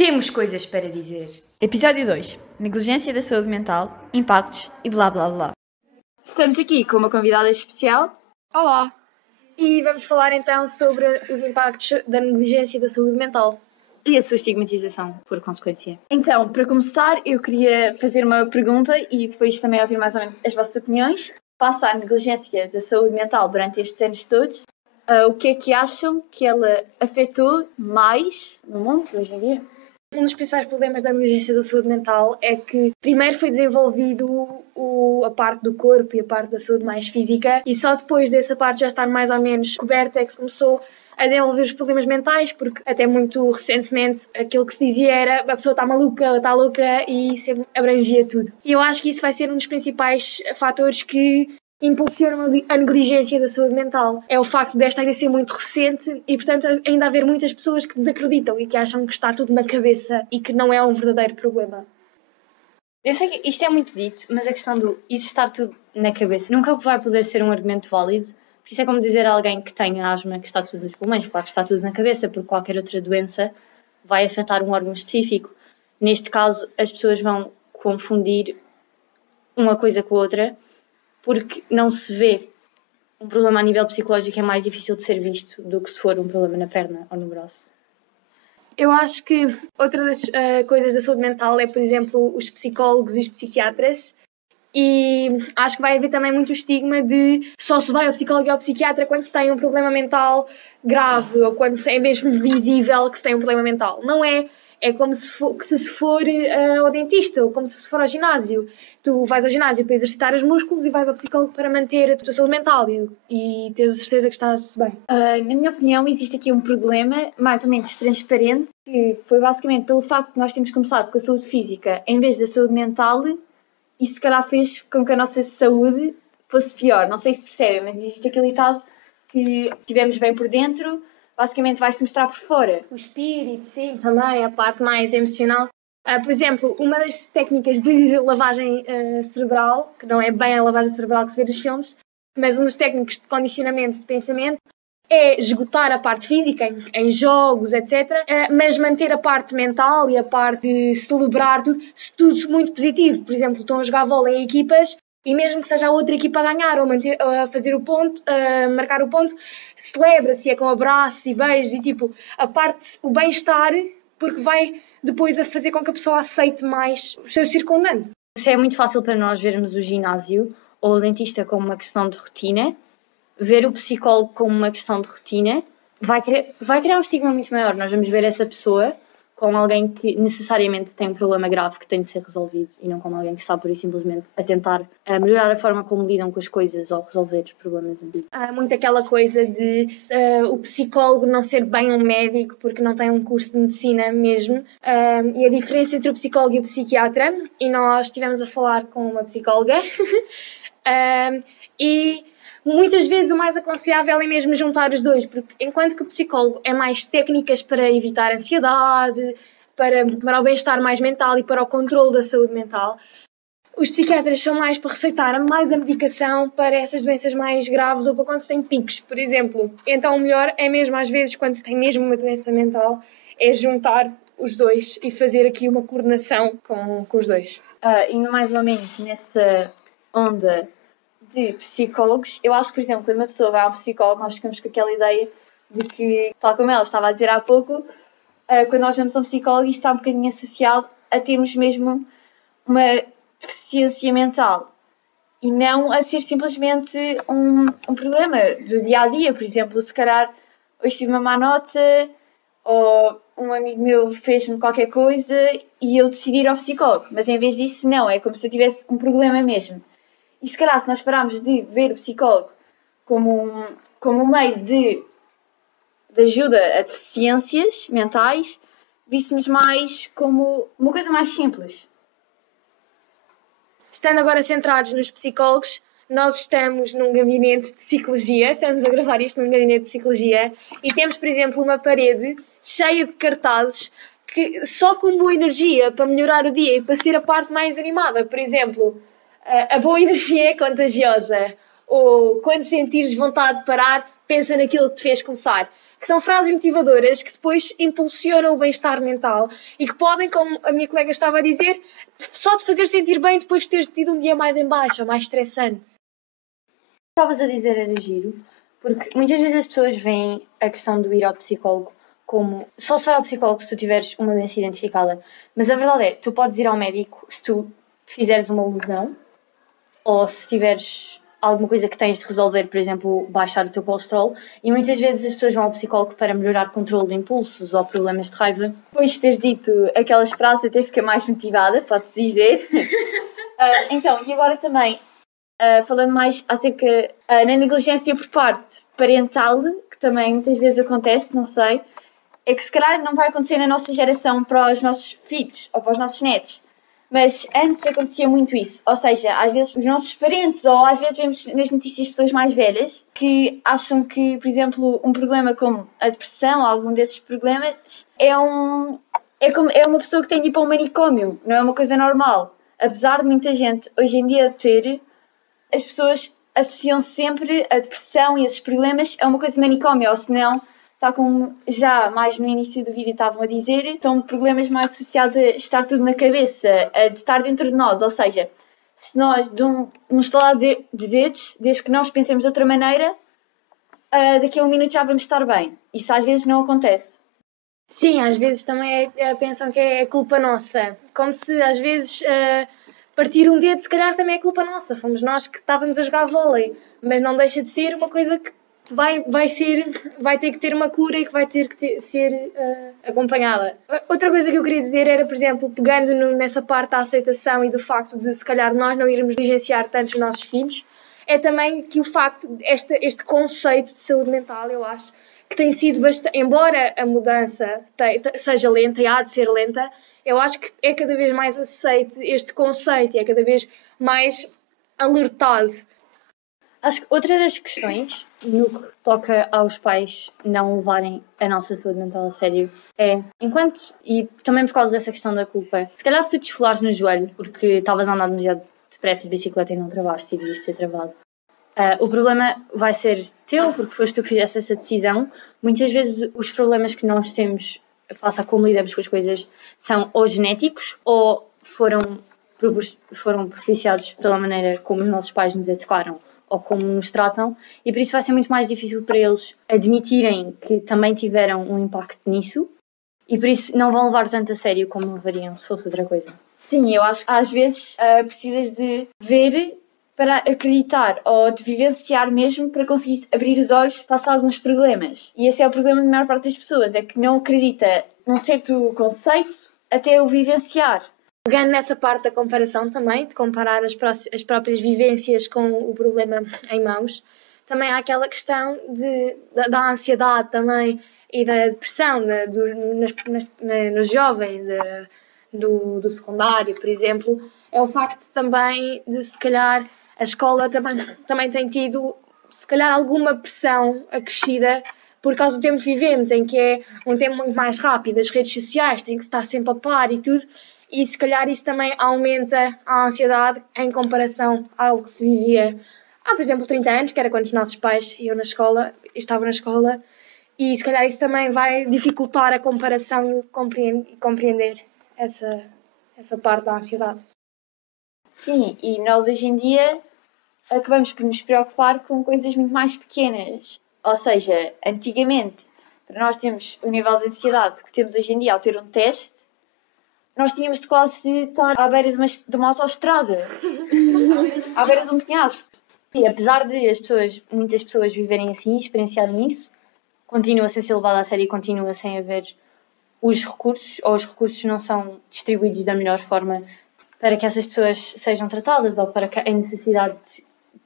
Temos coisas para dizer. Episódio 2. Negligência da saúde mental, impactos e blá blá blá. Estamos aqui com uma convidada especial. Olá! E vamos falar então sobre os impactos da negligência da saúde mental. E a sua estigmatização, por consequência. Então, para começar, eu queria fazer uma pergunta e depois também ouvir mais ou menos as vossas opiniões. Face à negligência da saúde mental durante estes anos todos, o que é que acham que ela afetou mais no mundo hoje em dia? Um dos principais problemas da negligência da saúde mental é que primeiro foi desenvolvido a parte do corpo e a parte da saúde mais física e só depois dessa parte já estar mais ou menos coberta é que se começou a desenvolver os problemas mentais, porque até muito recentemente aquilo que se dizia era a pessoa está maluca, ela está louca e isso abrangia tudo. E eu acho que isso vai ser um dos principais fatores que impulsionam a negligência da saúde mental. É o facto desta ainda ser muito recente e, portanto, ainda haver muitas pessoas que desacreditam e que acham que está tudo na cabeça e que não é um verdadeiro problema. Eu sei que isto é muito dito, mas a questão do isso estar tudo na cabeça nunca vai poder ser um argumento válido. Porque isso é como dizer a alguém que tem asma que está tudo nos pulmões. Claro que está tudo na cabeça, porque qualquer outra doença vai afetar um órgão específico. Neste caso, as pessoas vão confundir uma coisa com a outra, porque não se vê um problema a nível psicológico é mais difícil de ser visto do que se for um problema na perna ou no braço. Eu acho que outra das coisas da saúde mental é, por exemplo, os psicólogos e os psiquiatras. E acho que vai haver também muito estigma de só se vai ao psicólogo e ao psiquiatra quando se tem um problema mental grave ou quando é mesmo visível que se tem um problema mental. Não é. É como se for ao dentista ou como se for ao ginásio. Tu vais ao ginásio para exercitar os músculos e vais ao psicólogo para manter a tua saúde mental e teres a certeza que estás bem. Na minha opinião, existe aqui um problema mais ou menos transparente, que foi basicamente pelo facto de nós termos começado com a saúde física em vez da saúde mental, e se calhar fez com que a nossa saúde fosse pior. Não sei se percebem, mas existe aquele ditado que estivemos bem por dentro, basicamente vai-se mostrar por fora. O espírito, sim, também, a parte mais emocional. Por exemplo, uma das técnicas de lavagem cerebral, que não é bem a lavagem cerebral que se vê nos filmes, mas um dos técnicos de condicionamento de pensamento, é esgotar a parte física em jogos, etc., mas manter a parte mental e a parte de celebrar tudo muito positivo. Por exemplo, estão a jogar vôlei em equipas e mesmo que seja a outra equipa a ganhar ou a fazer o ponto, marcar o ponto, celebra-se, é com abraços e beijos e tipo, o bem-estar, porque vai depois a fazer com que a pessoa aceite mais os seus circundantes. Isso é muito fácil para nós vermos o ginásio ou o dentista como uma questão de rotina, ver o psicólogo como uma questão de rotina, vai criar um estigma muito maior. Nós vamos ver essa pessoa como alguém que necessariamente tem um problema grave que tem de ser resolvido e não como alguém que está por isso simplesmente a tentar melhorar a forma como lidam com as coisas ou resolver os problemas. Há muito aquela coisa de o psicólogo não ser bem um médico porque não tem um curso de medicina mesmo, e a diferença entre o psicólogo e o psiquiatra, e nós estivemos a falar com uma psicóloga e muitas vezes o mais aconselhável é mesmo juntar os dois, porque enquanto que o psicólogo é mais técnicas para evitar ansiedade, para o bem-estar mais mental e para o controle da saúde mental, os psiquiatras são mais para receitar mais a medicação para essas doenças mais graves ou para quando se tem picos, por exemplo. Então o melhor é mesmo às vezes quando se tem mesmo uma doença mental, é juntar os dois e fazer aqui uma coordenação com os dois. Indo mais ou menos nessa onda de psicólogos, eu acho que, por exemplo, quando uma pessoa vai ao psicólogo, nós ficamos com aquela ideia de que, tal como ela estava a dizer há pouco, quando nós vamos a um psicólogo, isto está um bocadinho associado a termos mesmo uma deficiência mental e não a ser simplesmente um problema do dia-a-dia. Por exemplo, se calhar hoje tive uma má nota ou um amigo meu fez-me qualquer coisa e eu decidi ir ao psicólogo, mas em vez disso, não, é como se eu tivesse um problema mesmo. E se calhar, se nós pararmos de ver o psicólogo como um meio de ajuda a deficiências mentais, víssemos mais como uma coisa mais simples. Estando agora centrados nos psicólogos, nós estamos num gabinete de psicologia, estamos a gravar isto num gabinete de psicologia, e temos, por exemplo, uma parede cheia de cartazes que só com boa energia para melhorar o dia e para ser a parte mais animada. Por exemplo, a boa energia é contagiosa. Ou quando sentires vontade de parar, pensa naquilo que te fez começar. que são frases motivadoras que depois impulsionam o bem-estar mental e que podem, como a minha colega estava a dizer, só te fazer sentir bem depois de teres tido um dia mais em baixo ou mais estressante. Estavas a dizer era giro, porque muitas vezes as pessoas veem a questão de ir ao psicólogo como só se vai ao psicólogo se tu tiveres uma doença identificada. Mas a verdade é, tu podes ir ao médico se tu fizeres uma lesão ou se tiveres alguma coisa que tens de resolver, por exemplo, baixar o teu colesterol, e muitas vezes as pessoas vão ao psicólogo para melhorar o controle de impulsos ou problemas de raiva. Depois de teres dito aquelas frases, até fica mais motivada, pode-se dizer. Então, e agora também, falando mais acerca da negligência por parte parental, que também muitas vezes acontece, não sei, é que se calhar não vai acontecer na nossa geração para os nossos filhos ou para os nossos netos. Mas antes acontecia muito isso. Ou seja, às vezes os nossos parentes, ou às vezes vemos nas notícias pessoas mais velhas, que acham que, por exemplo, um problema como a depressão, ou algum desses problemas, é uma pessoa que tem de ir para um manicômio. Não é uma coisa normal. Apesar de muita gente hoje em dia ter, as pessoas associam sempre a depressão e esses problemas a uma coisa de manicômio, ou senão, está como já mais no início do vídeo estavam a dizer, são problemas mais associados a estar tudo na cabeça, a de estar dentro de nós. Ou seja, se nós, num estalar de dedos, desde que nós pensemos de outra maneira, daqui a um minuto já vamos estar bem. Isso às vezes não acontece. Sim, às vezes também pensam que é culpa nossa. Como se às vezes partir um dedo se calhar também é culpa nossa. Fomos nós que estávamos a jogar vôlei. Mas não deixa de ser uma coisa que vai ter que ter uma cura e que vai ter que ser acompanhada. Outra coisa que eu queria dizer era, por exemplo, pegando nessa parte da aceitação e do facto de se calhar nós não irmos negligenciar tanto os nossos filhos, é também que o facto, este conceito de saúde mental, eu acho, que tem sido bastante, embora a mudança seja lenta e há de ser lenta, eu acho que é cada vez mais aceito este conceito e é cada vez mais alertado. Acho que outra das questões, no que toca aos pais não levarem a nossa saúde mental a sério, é, e também por causa dessa questão da culpa, se calhar se tu te esfolares no joelho porque estavas a andar demasiado depressa de bicicleta e não travaste e devias ter travado, o problema vai ser teu, porque foste tu que fizeste essa decisão. Muitas vezes os problemas que nós temos face a como lidamos com as coisas são ou genéticos ou foram propiciados pela maneira como os nossos pais nos educaram ou como nos tratam, e por isso vai ser muito mais difícil para eles admitirem que também tiveram um impacto nisso, e por isso não vão levar tanto a sério como levariam se fosse outra coisa. Sim, eu acho que às vezes precisas de ver para acreditar ou de vivenciar mesmo para conseguir abrir os olhos face a alguns problemas. E esse é o problema da maior parte das pessoas, é que não acredita num certo conceito até o vivenciar. Pegando nessa parte da comparação também, de comparar as próprias vivências com o problema em mãos, também há aquela questão da ansiedade também e da depressão nos jovens do secundário, por exemplo. É o facto também de, se calhar, a escola também tem tido, se calhar, alguma pressão acrescida por causa do tempo que vivemos, em que é um tempo muito mais rápido, as redes sociais têm que estar sempre a par e tudo. E se calhar isso também aumenta a ansiedade em comparação a algo que se vivia há, por exemplo, 30 anos, que era quando os nossos pais estavam na escola, e se calhar isso também vai dificultar a comparação e compreender essa parte da ansiedade. Sim, e nós hoje em dia acabamos por nos preocupar com coisas muito mais pequenas. Ou seja, antigamente, para nós termos o nível de ansiedade que temos hoje em dia ao ter um teste, nós tínhamos de quase estar à beira de uma autoestrada, à beira de um penhasco. E apesar de muitas pessoas viverem assim, experienciarem isso, continua sem ser levado a sério e continua sem haver os recursos, ou os recursos não são distribuídos da melhor forma para que essas pessoas sejam tratadas ou para que a necessidade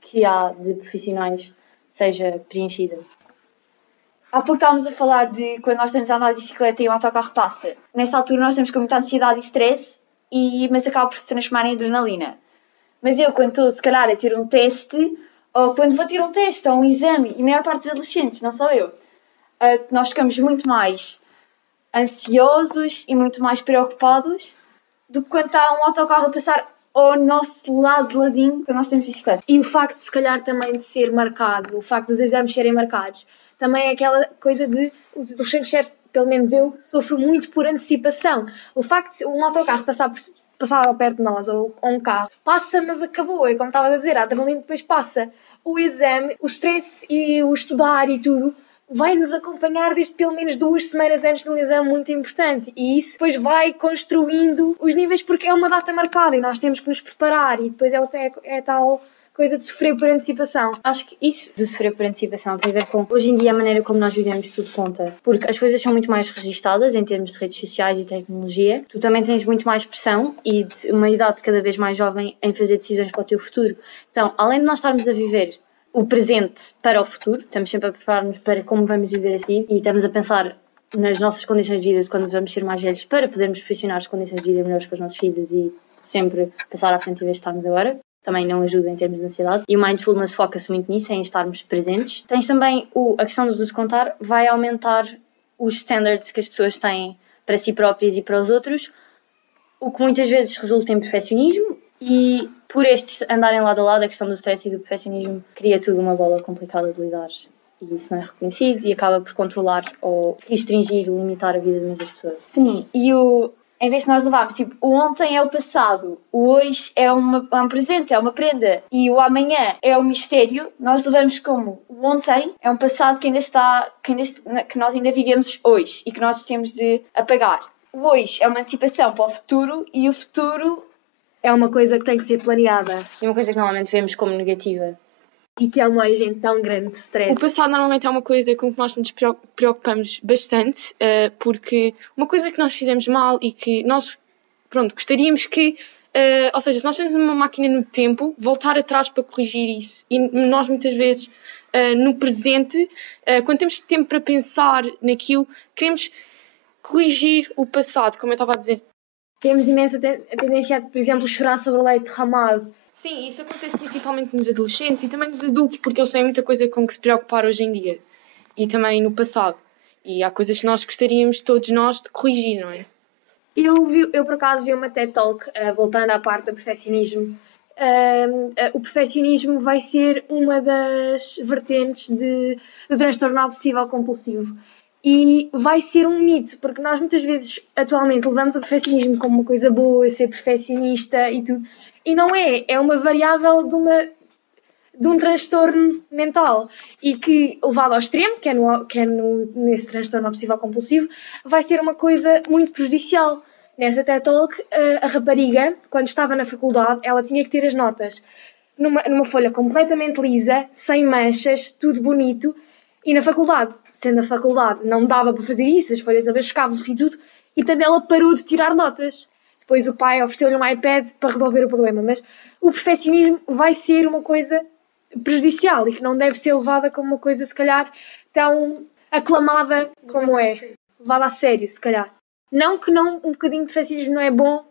que há de profissionais seja preenchida. Há pouco estávamos a falar de quando nós estamos a andar de bicicleta e o autocarro passa. Nessa altura nós estamos com muita ansiedade e stress, mas acaba por se transformar em adrenalina. Mas eu, quando estou, se calhar, a ter um teste, ou quando vou ter um teste ou um exame, e a maior parte dos adolescentes, não sou eu, nós ficamos muito mais ansiosos e muito mais preocupados do que quando está um autocarro a passar ao nosso ladinho, quando nós temos bicicleta. E o facto, se calhar, também de ser marcado, o facto dos exames serem marcados, também é aquela coisa de os adolescentes, pelo menos eu, sofro muito por antecipação. O facto de um autocarro passar ao perto de nós, ou um carro, passa, mas acabou. É como estava a dizer, a adrenalina depois passa. O exame, o stress e o estudar e tudo vai nos acompanhar desde pelo menos 2 semanas antes de um exame muito importante. E isso depois vai construindo os níveis, porque é uma data marcada e nós temos que nos preparar. E depois é tal coisa de sofrer por antecipação. Acho que isso de sofrer por antecipação tem a ver com, hoje em dia, a maneira como nós vivemos tudo conta. Porque as coisas são muito mais registadas em termos de redes sociais e tecnologia. Tu também tens muito mais pressão e de uma idade cada vez mais jovem em fazer decisões para o teu futuro. Então, além de nós estarmos a viver o presente para o futuro, estamos sempre a preparar-nos para como vamos viver assim e estamos a pensar nas nossas condições de vida de quando vamos ser mais velhos para podermos proporcionar as condições de vida melhores para os nossos filhos e sempre passar à frente em vez de estarmos agora. Também não ajuda em termos de ansiedade. E o mindfulness foca-se muito nisso, em estarmos presentes. Tens também a questão do descontar, vai aumentar os standards que as pessoas têm para si próprias e para os outros, o que muitas vezes resulta em perfeccionismo e por estes andarem lado a lado, a questão do stress e do perfeccionismo cria tudo uma bola complicada de lidar. E isso não é reconhecido e acaba por controlar ou restringir, limitar a vida de muitas pessoas. Sim, e em vez de nós levarmos, tipo, o ontem é o passado, o hoje é um presente, é uma prenda, e o amanhã é um mistério, nós levamos como o ontem é um passado que que nós ainda vivemos hoje e que nós temos de apagar. O hoje é uma antecipação para o futuro e o futuro É uma coisa que tem que ser planeada E uma coisa que normalmente vemos como negativa. e que é uma origem tão grande de stress. O passado normalmente é uma coisa com que nós nos preocupamos bastante, porque uma coisa que nós fizemos mal e que nós, gostaríamos que, ou seja, se nós temos uma máquina no tempo, voltar atrás para corrigir isso. E nós muitas vezes, no presente, quando temos tempo para pensar naquilo, queremos corrigir o passado, como eu estava a dizer. Temos imensa tendência a, por exemplo, chorar sobre o leite derramado. Sim, isso acontece principalmente nos adolescentes e também nos adultos, porque eles têm muita coisa com que se preocupar hoje em dia. E também no passado. E há coisas que nós gostaríamos, todos nós, de corrigir, não é? Eu por acaso vi uma TED Talk, voltando à parte do perfeccionismo. O perfeccionismo vai ser uma das vertentes do transtorno obsessivo compulsivo. E vai ser um mito, porque nós muitas vezes, atualmente, levamos o perfeccionismo como uma coisa boa, ser perfeccionista e tudo. E não é. É uma variável de um transtorno mental. E que, levado ao extremo, nesse transtorno obsessivo compulsivo, vai ser uma coisa muito prejudicial. Nessa TED Talk, a rapariga, quando estava na faculdade, ela tinha que ter as notas numa folha completamente lisa, sem manchas, tudo bonito. E na faculdade, sendo a faculdade, não dava para fazer isso, as folhas abascavam-se e tudo, e então ela parou de tirar notas. Depois o pai ofereceu-lhe um iPad para resolver o problema, mas o perfeccionismo vai ser uma coisa prejudicial e que não deve ser levada como uma coisa, se calhar, tão aclamada como é. Levada a sério, se calhar. Não que um bocadinho de perfeccionismo não é bom,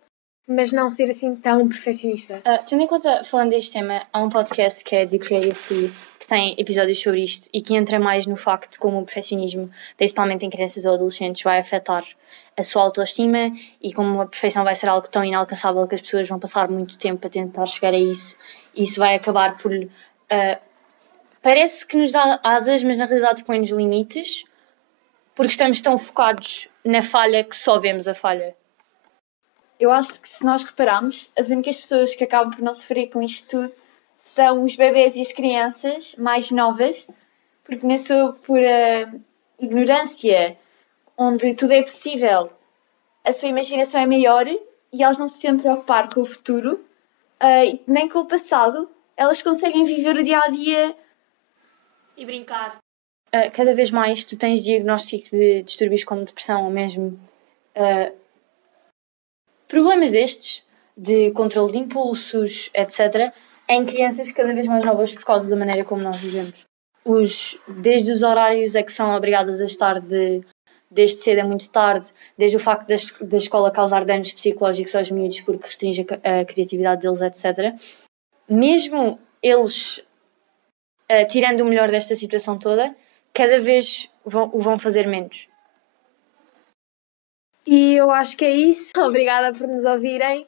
mas não ser assim tão perfeccionista. Tendo em conta, falando deste tema, há um podcast que é The Creative Free, que tem episódios sobre isto e que entra mais no facto de como o perfeccionismo, principalmente em crianças ou adolescentes, vai afetar a sua autoestima e como a perfeição vai ser algo tão inalcançável que as pessoas vão passar muito tempo a tentar chegar a isso e isso vai acabar por... parece que nos dá asas, mas na realidade põe-nos limites porque estamos tão focados na falha que só vemos a falha. Eu acho que se nós repararmos, as únicas pessoas que acabam por não sofrer com isto tudo são os bebês e as crianças mais novas, porque na sua pura ignorância, onde tudo é possível, a sua imaginação é maior e elas não se precisam preocupar com o futuro, nem com o passado, elas conseguem viver o dia-a-dia E brincar. Cada vez mais tu tens diagnóstico de distúrbios como depressão ou mesmo problemas destes, de controle de impulsos, etc., em crianças cada vez mais novas por causa da maneira como nós vivemos. Desde os horários é que são obrigadas a estar desde cedo a muito tarde, desde o facto da escola causar danos psicológicos aos miúdos porque restringe a criatividade deles, etc. Mesmo eles, tirando o melhor desta situação toda, cada vez o vão fazer menos. E eu acho que é isso. Obrigada por nos ouvirem.